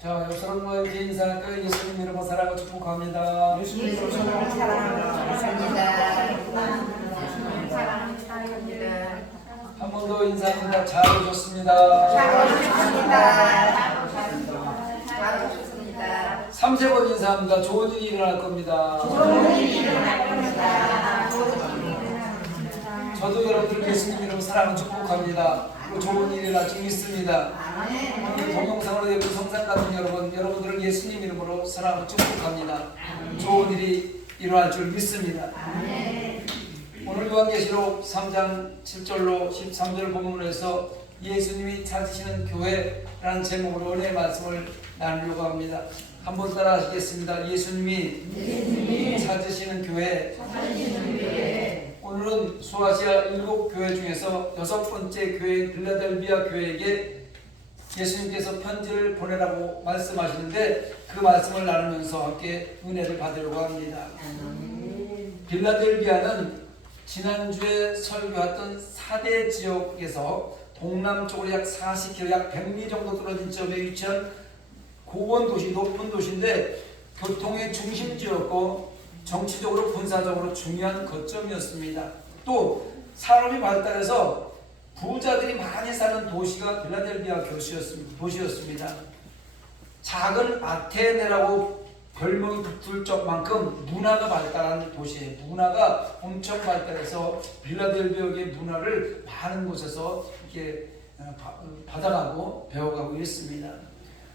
자, 여러분 이제 인사할까요? 예수님 이름으로 사랑하고 축복합니다. 예수님 사랑합니다. 예수님 사랑합니다. 한 번 더 인사합니다. 잘 오셨습니다. 잘 오셨습니다. 3세번 인사합니다. 좋은 일이 일어날 겁니다. 저도 여러분들 예수님 이름으로 사랑하고 축복합니다. 그리고 좋은 일이 일어날 줄 믿습니다. 우리 동영상으로 예쁜 성산 같은 여러분들을 예수님 이름으로 사랑하고 축복합니다. 좋은 일이 일어날 줄 믿습니다. 오늘 요한계시록 3장 7절로 13절 본문에서 예수님이 찾으시는 교회라는 제목으로 은혜의 말씀을 나누려고 합니다. 한번 따라 하시겠습니다. 예수님이 찾으시는 교회. 오늘은 소아시아 7교회 중에서 6번째 교회인 빌라델비아 교회에게 예수님께서 편지를 보내라고 말씀하시는데 그 말씀을 나누면서 함께 은혜를 받으려고 합니다. 빌라델비아는 지난주에 설교했던 4대 지역에서 동남쪽으로 약 40km, 약 100리 정도 떨어진 지역에 위치한 고원도시, 높은 도시인데 교통의 중심지였고 정치적으로 군사적으로 중요한 거점이었습니다. 또 산업이 발달해서 부자들이 많이 사는 도시가 빌라델비아 도시였습니다. 작은 아테네라고 별명이 붙을 적만큼 문화가 발달한 도시예요. 문화가 엄청 발달해서 빌라델비아의 문화를 많은 곳에서 이렇게 받아가고 배워가고 있습니다.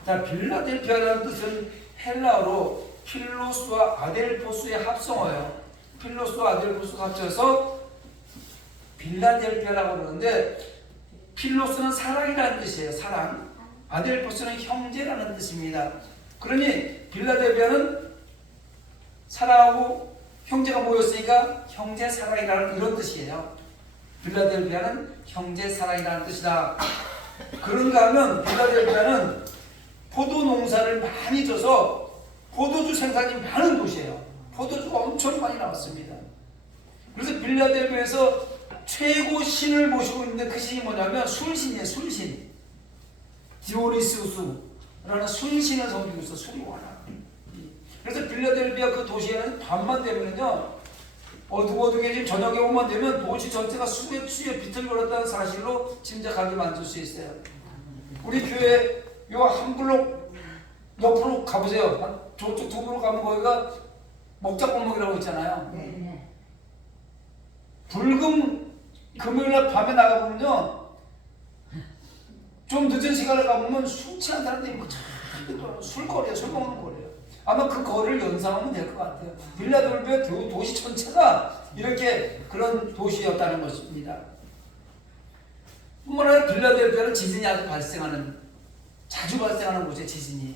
자, 빌라델비아라는 뜻은 헬라어로 필로스와 아델포스의 합성어예요. 필로스와 아델포스가 합쳐서 빌라델비아라고 그러는데 필로스는 사랑이라는 뜻이에요. 사랑. 아델포스는 형제라는 뜻입니다. 그러니 빌라델비아는 사랑하고 형제가 모였으니까 형제 사랑이라는 이런 뜻이에요. 빌라델비아는 형제 사랑이라는 뜻이다. 그런가 하면 빌라델비아는 포도 농사를 많이 져서 포도주 생산이 많은 도시예요. 포도주가 엄청 많이 나왔습니다. 그래서 빌라델비아에서 최고 신을 모시고 있는데 그 신이 뭐냐면 술신이에요. 술신. 디오니시우스라는 술신을 섬기고 있어. 술이 워낙. 그래서 빌라델비아 그 도시에는 밤만 되면요 어둑어둑해진 저녁에 오만 되면 도시 전체가 술에 취해 비틀거렸다는 사실로 짐작하게 만들 수 있어요. 우리 교회 요 한 블록 옆으로 가보세요. 저쪽 두 블록 가면 거기가 먹자골목이라고 있잖아요. 불금 금요일날 밤에 나가보면요 좀 늦은 시간에 가보면 술 취한 사람들이 술거리야. 술 먹는 거리예요. 아마 그 거리를 연상하면 될 것 같아요. 빌라델비아 도시 전체가 이렇게 그런 도시였다는 것입니다. 뿐만 아니라 빌라델비아는 지진이 자주 발생하는 곳에 지진이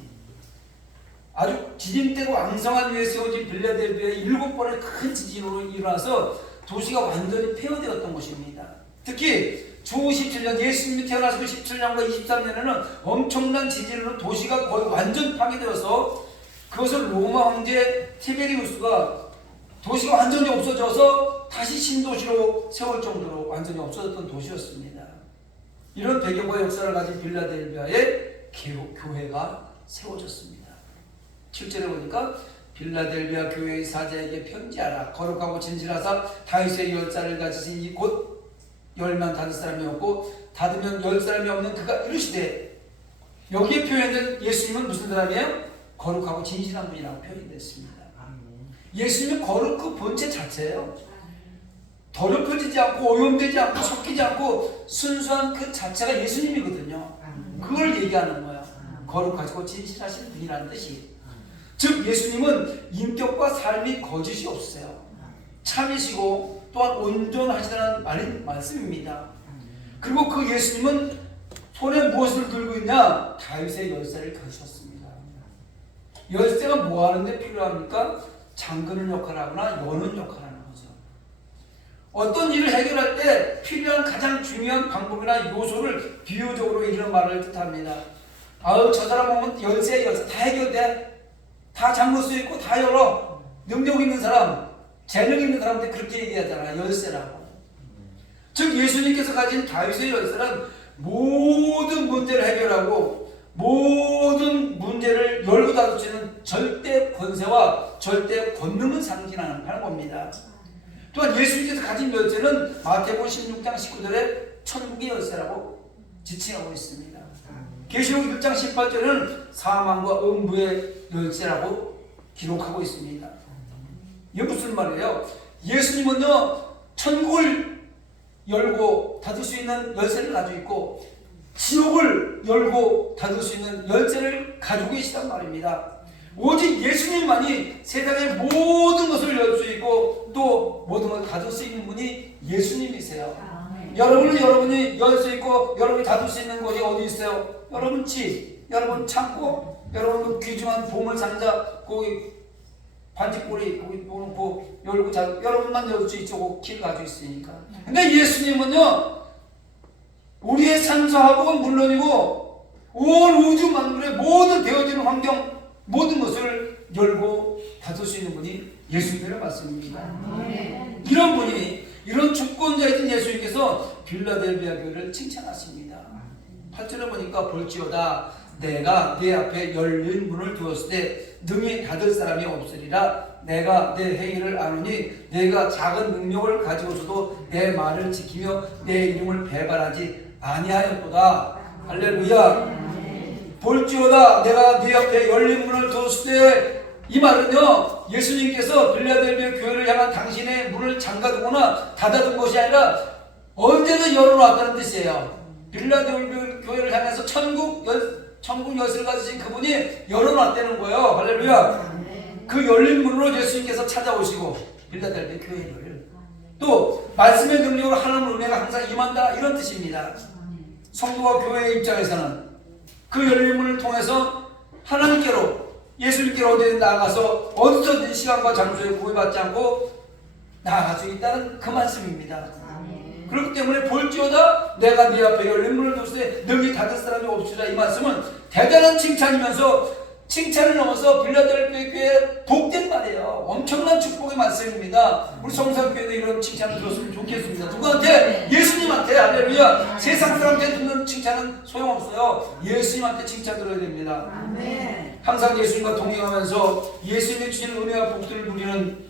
아주 지진대가 왕성한 위에 세워진 빌라델비아의 7번의 큰 지진으로 일어나서 도시가 완전히 폐허되었던 곳입니다. 특히 주 17년 예수님이 태어나시고 17년과 23년에는 엄청난 지진으로 도시가 거의 완전 파괴되어서 그것을 로마 황제 티베리우스가 도시가 완전히 없어져서 다시 신도시로 세울 정도로 완전히 없어졌던 도시였습니다. 이런 배경과 역사를 가진 빌라델비아에 교회가 세워졌습니다. 7절에 보니까 빌라델비아 교회의 사자에게 편지하라. 거룩하고 진실하사 다윗의 10살을 가지신 이 곧 열면 닫을 사람이 없고 닫으면 열 사람이 없는 그가 이르시되, 여기에 표현된 예수님은 무슨 사람이에요? 거룩하고 진실한 분이라고 표현됐습니다. 예수님은 거룩 그 본체 자체예요. 더럽혀지지 않고 오염되지 않고 섞이지 않고 순수한 그 자체가 예수님이거든요. 그걸 얘기하는 거예요. 거룩하시고 진실하신 분이라는 뜻이. 즉 예수님은 인격과 삶이 거짓이 없으세요. 참이시고 또한 온전하시다는 말씀입니다. 그리고 그 예수님은 손에 무엇을 들고 있냐? 다윗의 열쇠를 가지셨습니다. 열쇠가 뭐 하는데 필요합니까? 잠그는 역할을 하거나 여는 역할을 하는 거죠. 어떤 일을 해결할 때 필요한 가장 중요한 방법이나 요소를 비유적으로 이런 말을 뜻합니다. 아우, 저 사람 보면 열쇠 다 해결돼. 다 잠글 수 있고 다 열어. 능력 있는 사람, 재능 있는 사람한테 그렇게 얘기하잖아요. 열쇠라고. 즉 예수님께서 가진 다윗의 열쇠는 모든 문제를 해결하고 모든 문제 권세와 절대 권능을 상징하는 겁니다. 또한 예수님께서 가진 열쇠는 마태복음 16장 19절에 천국의 열쇠라고 지칭하고 있습니다. 계시록 1장 18절에는 사망과 음부의 열쇠라고 기록하고 있습니다. 이게 무슨 말이에요? 예수님은요, 천국을 열고 닫을 수 있는 열쇠를 가지고 있고 지옥을 열고 닫을 수 있는 열쇠를 가지고 계시단 말입니다. 오직 예수님만이 세상의 모든 것을 열 수 있고 또 모든 것을 닫을 수 있는 분이 예수님이세요. 여러분이 열 수 있고 여러분이 닫을 수 있는 곳이 어디 있어요? 여러분 집, 여러분 창고, 여러분 귀중한 보물 상자, 거기 반지꼬리 거기 놓고 열고 닫고 여러분만 열 수 있고 길 가지고 있으니까. 근데 예수님은요, 우리의 산소화복은 물론이고 온 우주 만물의 모든 되어지는 환경 모든 것을 열고 닫을 수 있는 분이 예수님이라는 말씀입니다. 이런 분이, 이런 주권자이신 예수님께서 빌라델비아 교회를 칭찬하십니다. 8절에 보니까 볼지어다 내가 내 앞에 열린 문을 두었을 때 능히 닫을 사람이 없으리라. 내가 내 행위를 아노니 내가 작은 능력을 가지고서도 내 말을 지키며 내 이름을 배반하지 아니하였도다. 할렐루야. 볼지어다 내가 네 앞에 열린 문을 두었을 때, 이 말은요, 예수님께서 빌라델비아 교회를 향한 당신의 문을 잠가두거나 닫아둔 것이 아니라 언제든 열어놨다는 뜻이에요. 빌라델비아 교회를 향해서 천국 열쇠를 가지신 그분이 열어놨다는 거예요. 할렐루야. 그 열린 문으로 예수님께서 찾아오시고 빌라델비아 교회를 또 말씀의 능력으로 하나님의 은혜가 항상 임한다, 이런 뜻입니다. 성도와 교회의 입장에서는 그 열린 문을 통해서 하나님께로, 예수님께로 어디든 나아가서 어디서든 시간과 장소에 구애받지 않고 나아갈 수 있다는 그 말씀입니다. 그렇기 때문에 볼지어다 내가 네 앞에 열린 문을 두었을 때 능히 닫을 사람이 없으리라, 이 말씀은 대단한 칭찬이면서 칭찬을 넘어서 빌라델비아 교회의 복된 말이에요. 엄청난 축복의 말씀입니다. 우리 성산교회도 이런 칭찬을 들었으면 좋겠습니다. 누구한테? 예수님한테. 할렐루야. 세상 사람한테 듣는 칭찬은 소용없어요. 예수님한테 칭찬 들어야 됩니다. 아멘. 항상 예수님과 동행하면서 예수님이 주시는 은혜와 복들을 누리는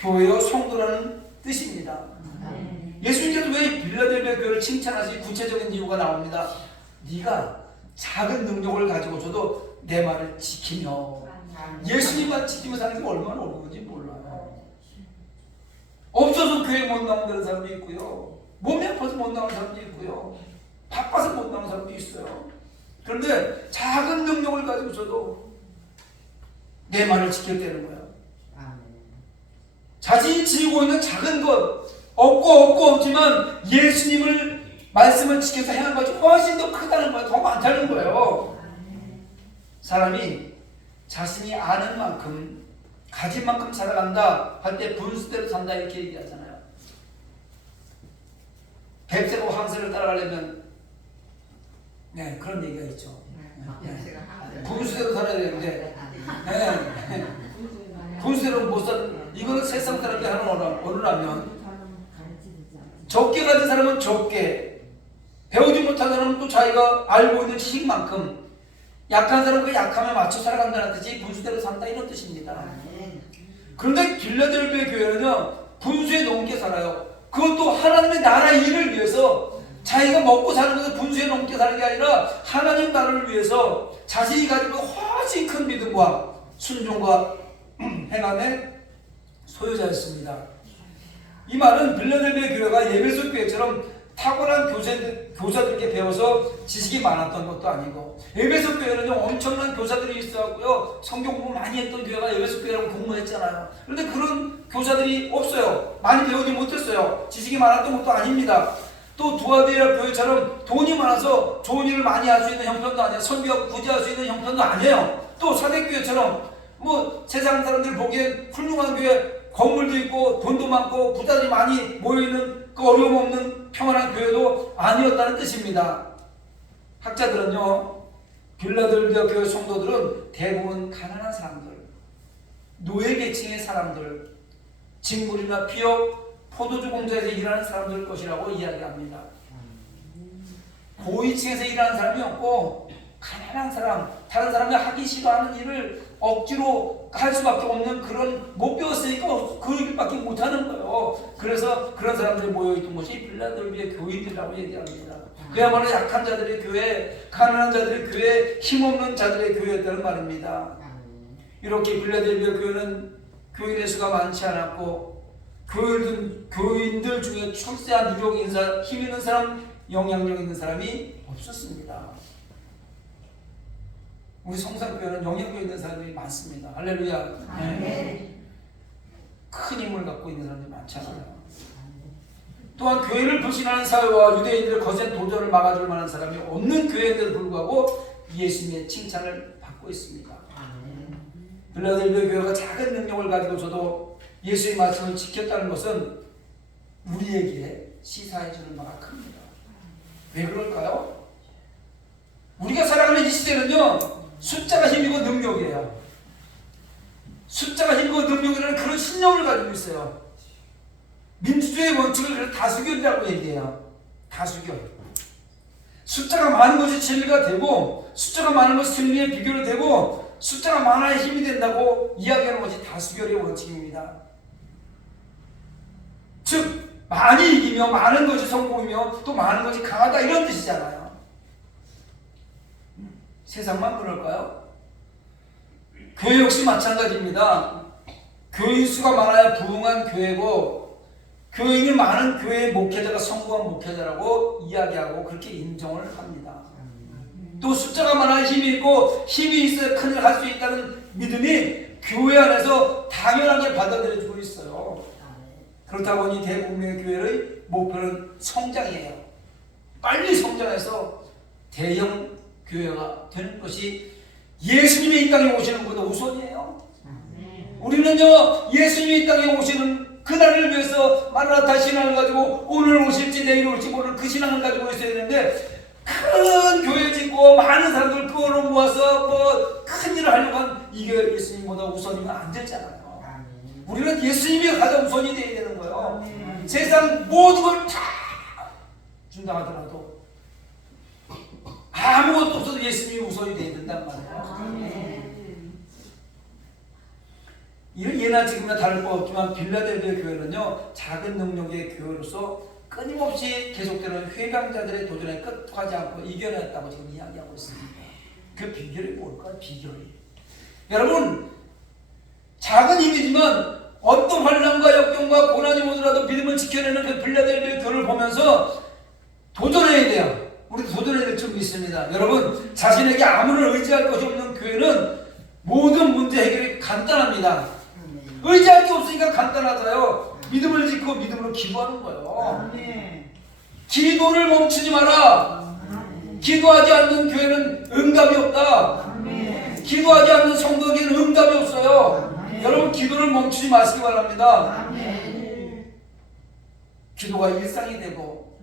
교회요 성도라는 뜻입니다. 예수님께서 왜 빌라델비아 교회를 칭찬하시 구체적인 이유가 나옵니다. 네가 작은 능력을 가지고서도 내 말을 지키며, 예수님만 지키며 사는 게 얼마나 어려운 건지 몰라요. 없어서 교회 못 나온다는 사람도 있고요, 몸이 아파서 못 나오는 사람도 있고요, 바빠서 못 나오는 사람도 있어요. 그런데 작은 능력을 가지고서도 내 말을 지킬 때는 거예요. 자신이 지니고 있는 작은 것, 없고 없지만 예수님을 말씀을 지켜서 행한 것이 훨씬 더 크다는 거예요. 더 많다는 거예요. 사람이 자신이 아는 만큼, 가진 만큼 살아간다 할 때 분수대로 산다, 이렇게 얘기하잖아요. 뱁새고 황새를 따라가려면 그런 얘기가 있죠. 분수대로 살아야 되는데 분수대로 못 사는, 이거는 세상 사람들이 하는 언어라면, 적게 가진 사람은 적게, 배우지 못한 사람은 또 자기가 알고 있는 지식만큼, 약한 사람은 그 약함에 맞춰 살아간다는 뜻이 분수대로 산다, 이런 뜻입니다. 그런데 빌라델비아 교회는요, 분수에 넘게 살아요. 그것도 하나님의 나라 일을 위해서, 자기가 먹고 사는 것을 분수에 넘게 사는 게 아니라 하나님 나라를 위해서 자신이 가지고 훨씬 큰 믿음과 순종과 행함의 소유자였습니다. 이 말은 빌라델비아 교회가 에베소 교회처럼 탁월한 교사들에게 배워서 지식이 많았던 것도 아니고, 에베소 교회는요 엄청난 교사들이 있었고요, 성경 공부 많이 했던 교회가 에베소 교회라고 공부했잖아요. 그런데 그런 교사들이 없어요. 많이 배우지 못했어요. 지식이 많았던 것도 아닙니다. 또 두아디라 교회처럼 돈이 많아서 좋은 일을 많이 할 수 있는 형편도 아니에요. 선교하고 구제할 수 있는 형편도 아니에요. 또 사대교회처럼 세상 사람들 보기엔 훌륭한 교회, 건물도 있고 돈도 많고 부자들이 많이 모여있는 그 어려움 없는 평안한 교회도 아니었다는 뜻입니다. 학자들은요, 빌라델비아 교회 성도들은 대부분 가난한 사람들, 노예 계층의 사람들, 직물이나 피역, 포도주 공장에서 일하는 사람들 것이라고 이야기합니다. 고위층에서 일하는 사람이 없고 가난한 사람, 다른 사람이 하기 싫어하는 일을 억지로 할 수밖에 없는 그런 못 배웠으니까 그 일밖에 못하는 거예요. 그래서 그런 사람들이 모여있던 곳이 빌라델비아 교인들이라고 얘기합니다. 그야말로 약한 자들의 교회, 가난한 자들의 교회, 힘없는 자들의 교회였다는 말입니다. 이렇게 빌라델비아 교회는 교인의 수가 많지 않았고 교인들 중에 출세한 유력 인사, 힘 있는 사람, 영향력 있는 사람이 없었습니다. 우리 성산교회는 영향력 있는 사람들이 많습니다. 할렐루야. 네. 큰 힘을 갖고 있는 사람들이 많잖아요. 또한 교회를 불신하는 사회와 유대인들의 거센 도전을 막아줄 만한 사람이 없는 교회인데도 불구하고 예수님의 칭찬을 받고 있습니다. 빌라델비아 교회가 작은 능력을 가지고서도 예수의 말씀을 지켰다는 것은 우리에게 시사해주는 바가 큽니다. 왜 그럴까요? 우리가 살아가는 이 시대는요, 숫자가 힘이고 능력이에요. 숫자가 힘이고 능력이라는 그런 신념을 가지고 있어요. 민주주의 원칙을 다수결이라고 얘기해요. 다수결. 숫자가 많은 것이 진리가 되고, 숫자가 많은 것이 승리의 비결이 되고, 숫자가 많아야 힘이 된다고 이야기하는 것이 다수결의 원칙입니다. 즉 많이 이기며 많은 것이 성공이며 또 많은 것이 강하다, 이런 뜻이잖아요. 세상만 그럴까요? 교회 역시 마찬가지입니다. 교인 수가 많아야 부흥한 교회고, 교인이 많은 교회의 목회자가 성공한 목회자라고 이야기하고 그렇게 인정을 합니다. 또 숫자가 많아야 힘이 있고, 힘이 있어야 큰일 할 수 있다는 믿음이 교회 안에서 당연하게 받아들여지고 있어요. 그렇다 보니 대부분의 교회의 목표는 성장이에요. 빨리 성장해서 대형 교회가 되는 것이 예수님이 이 땅에 오시는 것보다 우선이에요. 우리는요, 예수님이 이 땅에 오시는 그날을 위해서 마라나타 신앙을 가지고 오늘 오실지 내일 올지 모르는 그 신앙을 가지고 있어야 되는데, 큰 교회 짓고 많은 사람들 그걸로 모아서 큰 일을 하려고 하면 이게 예수님보다 우선이면 안 되잖아요. 우리는 예수님이 가장 우선이 되어야 되는 거예요. 세상 모든 걸 다 준다 하더라도 아무것도 없어도 예수님이 우선이 되어야 된단 말이에요. 이런 예나 지금이나 다를 바 없지만 빌라델비아 교회는요, 작은 능력의 교회로서 끊임없이 계속되는 회방자들의 도전에 끝하지 않고 이겨냈다고 지금 이야기하고 있습니다. 그 비결이 뭘까요? 비결이. 여러분, 작은 힘이지만 어떤 환난과 역경과 고난이 오더라도 믿음을 지켜내는 그 빌라델비아 교회를 보면서 도전해야 돼요. 우리도 도전해야 될 점이 있습니다. 여러분, 자신에게 아무런 의지할 것이 없는 교회는 모든 문제 해결이 간단합니다. 의지할 게 없으니까 간단하다요. 믿음을 짓고 믿음으로 기도하는 거예요. 기도를 멈추지 마라. 기도하지 않는 교회는 응답이 없다. 기도하지 않는 성도에게는 응답이 없어요. 여러분, 기도를 멈추지 마시기 바랍니다. 기도가 일상이 되고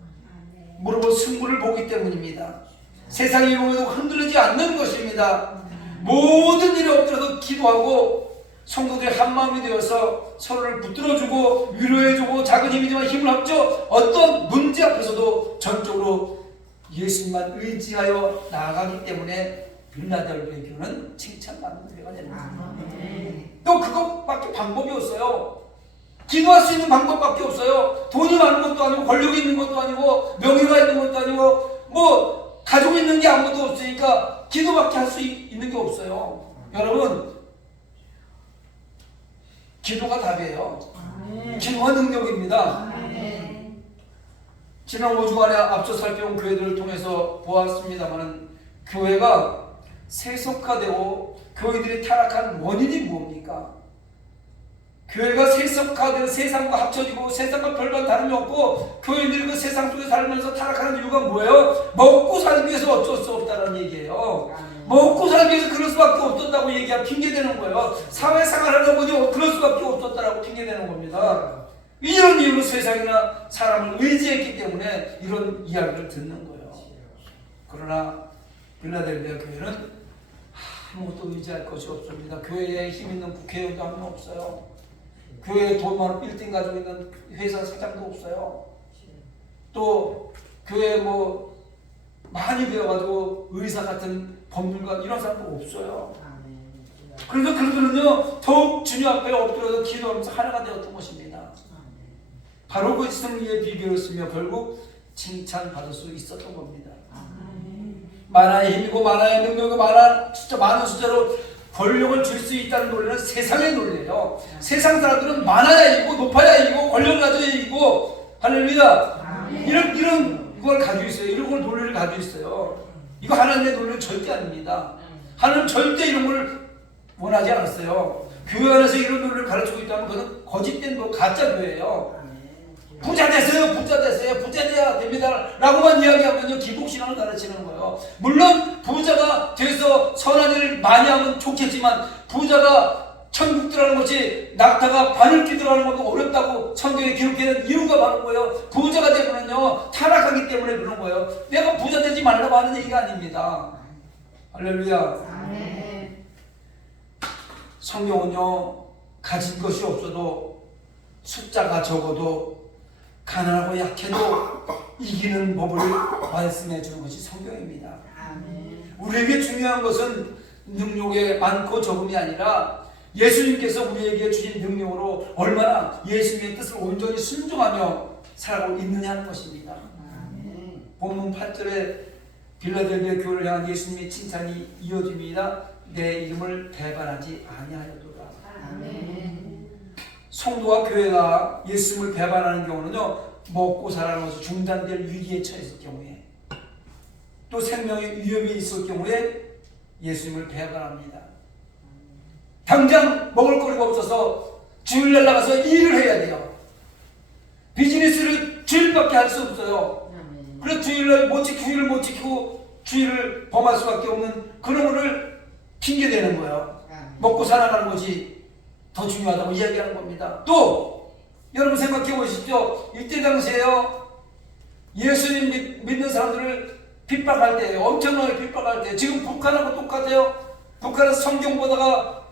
무릎으로 승부를 보기 때문입니다. 세상이 보여도 흔들리지 않는 것입니다. 모든 일에 엎드려서 기도하고 성도들이 한마음이 되어서 서로를 붙들어주고 위로해주고 작은 힘이지만 힘을 합쳐 어떤 문제 앞에서도 전적으로 예수님만 의지하여 나아가기 때문에 빌라델비아 교회는 칭찬받는 교회가 됩니다. 또 그것밖에 방법이 없어요. 기도할 수 있는 방법밖에 없어요. 돈이 많은 것도 아니고 권력이 있는 것도 아니고 명예가 있는 것도 아니고 뭐 가지고 있는 게 아무것도 없으니까 기도밖에 할 수 있는 게 없어요. 여러분, 기도가 답이에요. 기도가 능력입니다. 지난 5주간에 앞서 살펴본 교회들을 통해서 보았습니다만, 교회가 세속화되고 교회들이 타락한 원인이 뭡니까? 교회가 세속화되어 세상과 합쳐지고 세상과 별반 다름이 없고 교회들이 그 세상 속에 살면서 타락하는 이유가 뭐예요? 먹고 살기 위해서 어쩔 수 없다는 얘기예요. 먹고 살기 위해서 그럴 수밖에 없었다고 얘기하면 핑계대는 거예요. 사회생활하다 보니 그럴 수밖에 없었다라고 핑계대는 겁니다. 이런 이유로 세상이나 사람을 의지했기 때문에 이런 이야기를 듣는 거예요. 그러나 빌라델비아 교회는 아무것도 의지할 것이 없습니다. 교회에 힘 있는 국회의원도 한 명 없어요. 교회에 돈 많은 빌딩 가지고 있는 회사 사장도 없어요. 또 교회에 뭐 많이 배워가지고 의사 같은 법률가 이런 사람도 없어요. 그래서 그들은요 더욱 주님 앞에 엎드려서 기도하면서 하나가 되었던 것입니다. 바로 그 승리의 비결을 쓰며 결국 칭찬받을 수 있었던 겁니다. 만화의 힘이고 만화의 능력이고 진짜 많은 숫자로 권력을 줄 수 있다는 논리는 세상의 논리예요. 세상 사람들은 많아야 이기고 높아야 이기고 권력을 가져야 이기고 할렐루야. 이런 걸 가지고 있어요. 이런 걸 논리를 가지고 있어요. 이거 하나님의 논리는 절대 아닙니다. 하나님은 절대 이런 걸 원하지 않았어요. 교회 안에서 이런 논리를 가르치고 있다면 그것은 거짓된 가짜 교회예요. 부자 되세요, 부자 되세요, 부자 돼야 됩니다 라고만 이야기하면요 기복신앙을 가르치는 거예요. 물론 부자가 돼서 선한 일을 많이 하면 좋겠지만 부자가 천국 들어가는 것이 낙타가 바늘기 들어가는 것도 어렵다고 성경에 기록되는 이유가 바로 뭐예요? 부자가 되면요 타락하기 때문에 그런 거예요. 내가 부자 되지 말라고 하는 얘기가 아닙니다. 할렐루야. 성경은요 가진 것이 없어도 숫자가 적어도 가난하고 약해도 이기는 법을 말씀해 주는 것이 성경입니다. 우리에게 중요한 것은 능력의 많고 적음이 아니라 예수님께서 우리에게 주신 능력으로 얼마나 예수님의 뜻을 온전히 순종하며 살아가고 있느냐는 것입니다. 본문 8절에 빌라델비아 교회를 향한 예수님의 칭찬이 이어집니다. 내 이름을 배반하지 아니하였도다. 성도와 교회가 예수님을 배반하는 경우는요 먹고 살아가는 것이 중단될 위기에 처했을 경우에 또 생명의 위협이 있을 경우에 예수님을 배반합니다. 당장 먹을 거리가 없어서 주일날 나가서 일을 해야 돼요. 비즈니스를 주일밖에 할 수 없어요. 그래서 주일을 못 지키고 주일을 범할 수밖에 없는 그런 거를 핑계대는 거예요. 먹고 살아가는 것이 더 중요하다고 이야기하는 겁니다. 또 여러분 생각해 보십시오. 이때 당시에요 예수님 믿는 사람들을 핍박할 때예요. 엄청나게 핍박할 때. 지금 북한하고 똑같아요. 북한에서 성경 보다가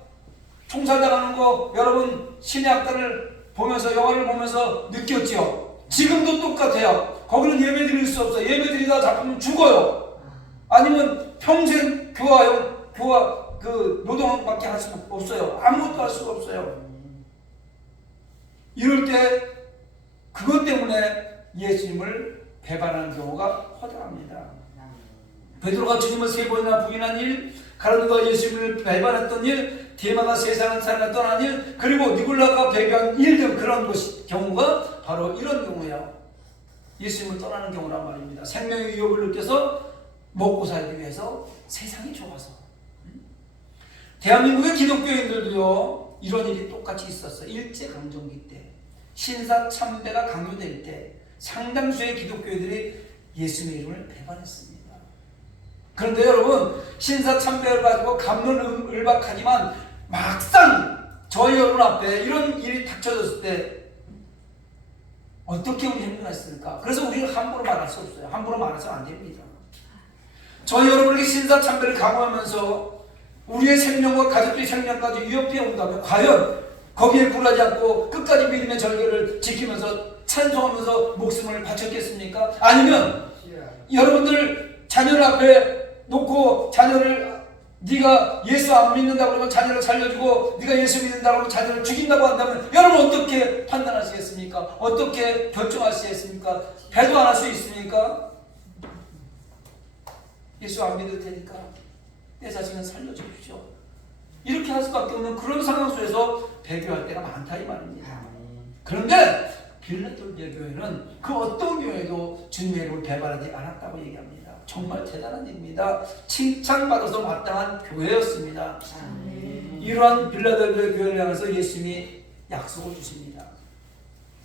총살당하는 거 여러분 신의 악단을 보면서 영화를 보면서 느꼈죠. 지금도 똑같아요. 거기는 예배 드릴 수 없어요. 예배 드리다 잡히면 죽어요. 아니면 평생 교화 노동밖에 할 수가 없어요. 아무것도 할 수가 없어요. 이럴 때 그것 때문에 예수님을 배반하는 경우가 허다합니다. 베드로가 주님을 3번이나 부인한 일, 가룟유다가 예수님을 배반했던 일, 데마가 세상을 사랑을 떠난 일, 그리고 니골라가 배교한 일 등 그런 경우가 바로 이런 경우예요. 예수님을 떠나는 경우란 말입니다. 생명의 위협을 느껴서 먹고 살기 위해서 세상이 좋아서. 대한민국의 기독교인들도요 이런 일이 똑같이 있었어요. 일제강점기 때 신사참배가 강요될 때 상당수의 기독교인들이 예수님의 이름을 배반했습니다. 그런데 여러분 신사참배를 가지고 감론을박하지만 막상 저희 여러분 앞에 이런 일이 닥쳐졌을 때 어떻게 우리 행동했을까? 그래서 우리는 함부로 말할 수 없어요. 함부로 말해서는 안 됩니다. 저희 여러분에게 신사참배를 강요하면서 우리의 생명과 가족의 생명까지 위협해 온다면 과연 거기에 굴하지 않고 끝까지 믿음의 절개를 지키면서 찬송하면서 목숨을 바쳤겠습니까? 아니면 여러분들 자녀를 앞에 놓고 자녀를 네가 예수 안 믿는다고 그러면 자녀를 살려주고 네가 예수 믿는다고 하면 자녀를 죽인다고 한다면 여러분 어떻게 판단하시겠습니까? 어떻게 결정하시겠습니까? 배도 안 할 수 있습니까? 예수 안 믿을 테니까 내 자신을 살려주십시오. 이렇게 할 수밖에 없는 그런 상황 속에서 배교할 때가 많다 이 말입니다. 그런데 빌라델비아 교회는 그 어떤 교회도 주님의 이름을 배반하지 않았다고 얘기합니다. 정말 대단한 일입니다. 칭찬받아서 마땅한 교회였습니다. 이러한 빌라델비아 교회를 향해서 예수님이 약속을 주십니다.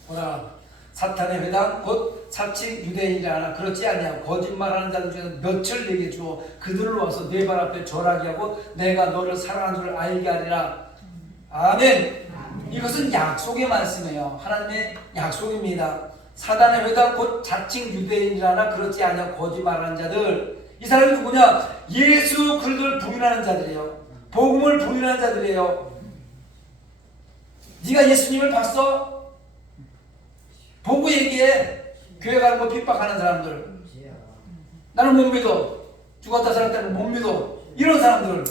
보라 사탄의 회당 곧 사칭 유대인이라 하나 그렇지 아니하고 거짓말하는 자들 중에서 몇을 내게 주어 그들로 와서 내 발 앞에 절하게 하고 내가 너를 사랑하는 줄 알게 하리라. 아멘. 이것은 약속의 말씀이에요. 하나님의 약속입니다. 사단의 회당 곧 자칭 유대인이라 하나 그렇지 아니하고 거짓말하는 자들. 이 사람이 누구냐? 예수 그리스도를 부인하는 자들이에요. 복음을 부인하는 자들이에요. 네가 예수님을 봤어? 보고 얘기해. 교회 가는 거 핍박하는 사람들. 나는 못 믿어. 죽었다 살았다는 못 믿어. 이런 사람들.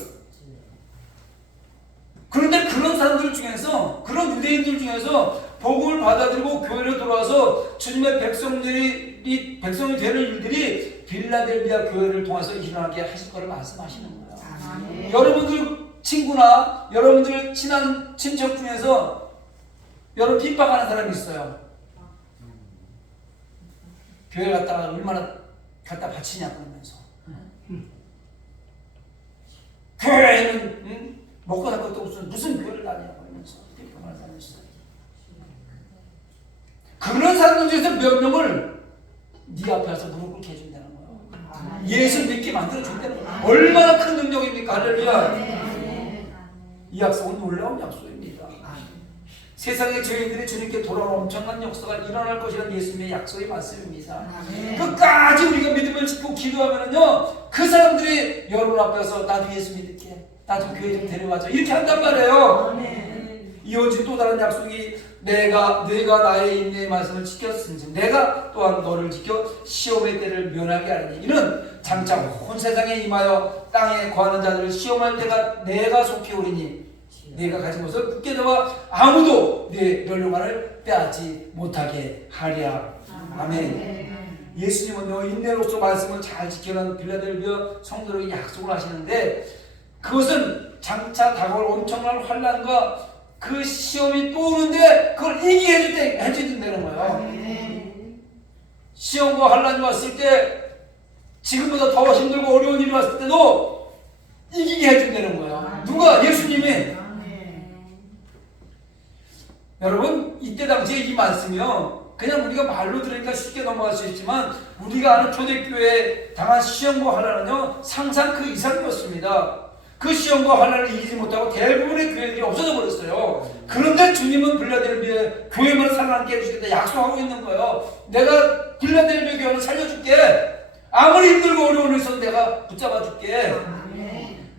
그런데 그런 사람들 중에서, 그런 유대인들 중에서 복음을 받아들이고 교회로 돌아와서 주님의 백성이 되는 일들이 빌라델비아 교회를 통해서 일어나게 하실 거를 말씀하시는 거예요. 여러분들 친구나 여러분들 친한 친척 중에서 여러분 핍박하는 사람이 있어요. 교회 갔다가 얼마나 갖다 바치냐 그러면서. 교회는 먹고 살 것도 없어 무슨 교회를 다니냐고 그러면서 핍박하는 사람이 있어요. 그런 사람들 중에서 몇 명을 네 앞에 와서 무릎 꿇게 해준다는 거예요. 예수 믿게 만들어준다는 거예요. 얼마나 큰 능력입니까? 할렐루야. 이 약속은 놀라운 약속입니다. 세상의 죄인들이 주님께 돌아오는 엄청난 역사가 일어날 것이라는 예수님의 약속의 말씀입니다. 끝까지 우리가 믿음을 짓고 기도하면은요, 그 사람들이 여러분 앞에서 나도 예수 믿을게, 나도 교회 좀 데려가자 이렇게 한단 말이에요. 이어진 또 다른 약속이 내가 나의 인내의 말씀을 지켰은즉 내가 또한 너를 지켜 시험의 때를 면하게 하리니 이는 장차 온 세상에 임하여 땅에 거하는 자들을 시험할 때가 내가 속히 오리니 내가 가진 것을 굳게 잡아 아무도 내 멸류관을 빼앗지 못하게 하리라. 아멘. 예수님은요 인내로서 말씀을 잘 지켜는 빌라델비아 성도에게 약속을 하시는데 그것은 장차 다가올 엄청난 환난과 그 시험이 또 오는데 그걸 이기게 해준다는 거예요. 시험과 환난이 왔을 때 지금보다 더 힘들고 어려운 일이 왔을 때도 이기게 해준다는 거예요. 누가? 예수님이. 여러분 이때 당시에 이 말씀이요 그냥 우리가 말로 들으니까 쉽게 넘어갈 수 있지만 우리가 아는 초대교회에 당한 시험과 환난은요 상상 그 이상이었습니다. 그 시험과 환난을 이기지 못하고 대부분의 교회들이 없어져 버렸어요. 그런데 주님은 빌라델비아 교회만 살아남게 해주시겠다 약속하고 있는 거예요. 내가 빌라델비아 교회를 살려줄게. 아무리 힘들고 어려운 일이 있어도 내가 붙잡아줄게.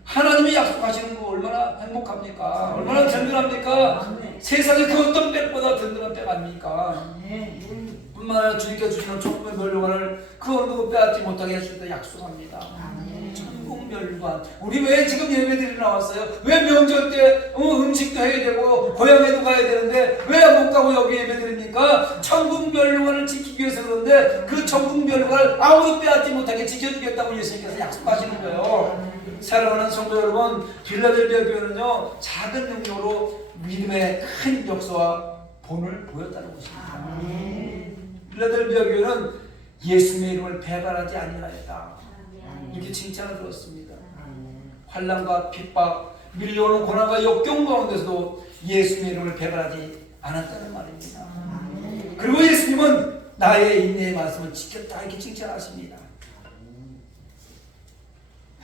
하나님이 약속하시는 거 얼마나 행복합니까? 얼마나 든든합니까? 세상에 그 어떤 백보다 든든한 백 아닙니까? 뿐만 아니라 주님께서 주시는 천국의 멸류관을 그 어느 누구 빼앗지 못하게 해주시다 약속합니다. 천국 멸류관. 우리 왜 지금 예배드리러 나왔어요? 왜 명절 때 음식도 해야 되고 고향에도 가야 되는데 왜 못 가고 여기 예배드립니까? 천국 멸류관을 지키기 위해서 그런데 그 천국 멸류관을 아무도 빼앗지 못하게 지켜주겠다고 예수님께서 약속하시는 거예요. 사랑하는 성도 여러분, 빌라델비아 교회는요 작은 능력으로 믿음의 큰 역사와 본을 보였다는 것입니다. 빌라델비아 교회는 예수님의 이름을 배반하지 아니하였다 이렇게 칭찬을 들었습니다. 환난과 핍박, 밀려오는 고난과 역경 가운데서도 예수님의 이름을 배반하지 않았다는 말입니다. 그리고 예수님은 나의 인내의 말씀을 지켰다 이렇게 칭찬하십니다.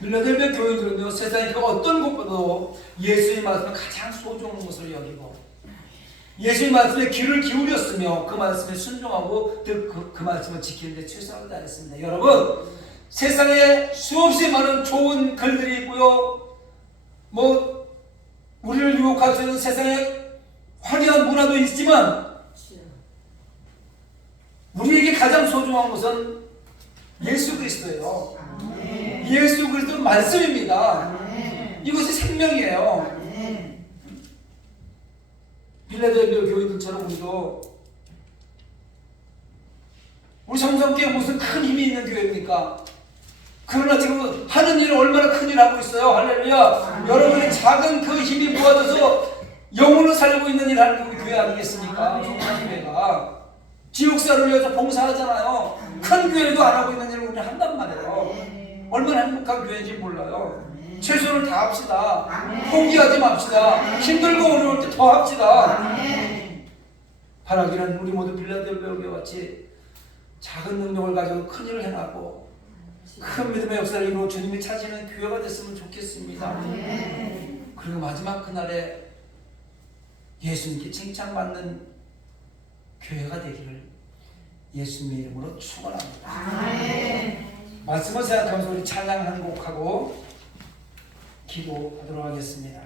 빌라델비아 교인들은요 세상에 그 어떤 것보다도 예수의 말씀을 가장 소중한 것으로 여기고 예수의 말씀에 귀를 기울였으며 그 말씀에 순종하고 그 말씀을 지키는 데 최선을 다했습니다. 여러분 세상에 수없이 많은 좋은 글들이 있고요 우리를 유혹할 수 있는 세상에 화려한 문화도 있지만 우리에게 가장 소중한 것은 예수 그리스도예요. 예수 그리스도 말씀입니다. 이것이 생명이에요. 빌라델비아 교인들처럼 우리 성성교회 무슨 큰 힘이 있는 교회입니까? 그러나 지금 하는 일은 얼마나 큰 일을 하고 있어요. 할렐루야. 여러분의 작은 그 힘이 모아져서 영혼을 살리고 있는 일을 하는 게 우리 교회 아니겠습니까? 성성교회가 지옥사를 위해서 봉사하잖아요. 큰 교회도 안 하고 있는 일을 우리 한단 말이에요. 얼마나 행복한 교회인지 몰라요. 최선을 다합시다. 포기하지 맙시다. 힘들고 어려울 때 더 합시다. 바라기는 우리 모두 빌라델비아 교회 같이 작은 능력을 가지고 큰 일을 행하고 큰 믿음의 역사를 이루어 주님이 찾으는 교회가 됐으면 좋겠습니다. 그리고 마지막 그날에 예수님께 칭찬받는 교회가 되기를 예수님의 이름으로 축원합니다. 말씀을 생각하면서 우리 찬양 한 곡하고 기도하도록 하겠습니다.